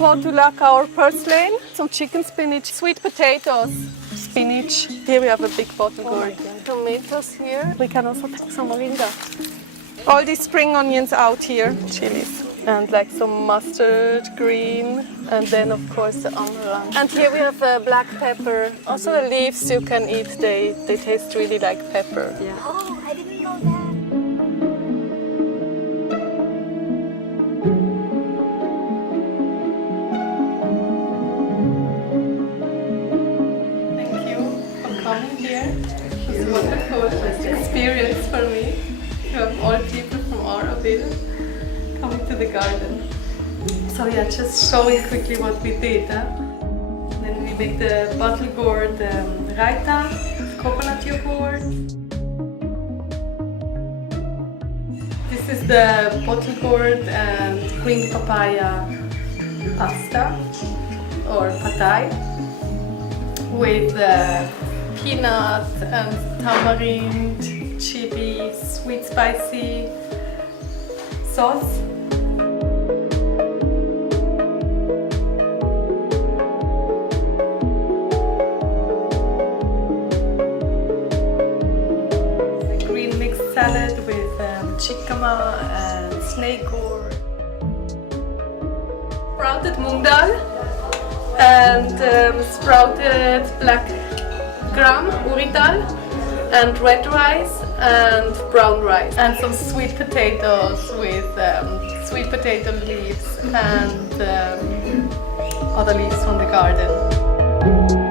want to look our purslane, some chicken spinach, sweet potatoes, spinach. Here we have a big bottle gourd. Tomatoes here. We can also take some moringa. All these spring onions out here, chilies. And like some mustard, green, and then of course the amaranth. And here we have black pepper. Also the leaves you can eat, they taste really like pepper. Yeah. Oh, I didn't know that. Thank you for coming here. It's a wonderful experience for me. You have all people from Auroville coming to the garden. So yeah, just showing quickly what we did. Then we make the bottle gourd raita, coconut yogurt. This is the bottle gourd and green papaya pasta or pad thai with peanut and tamarind, chili, sweet spicy sauce. Green mixed salad with jicama and snake gourd. Sprouted mung dal and sprouted black gram, urid dal, and red rice and brown rice, and some sweet potatoes with sweet potato leaves and other leaves from the garden.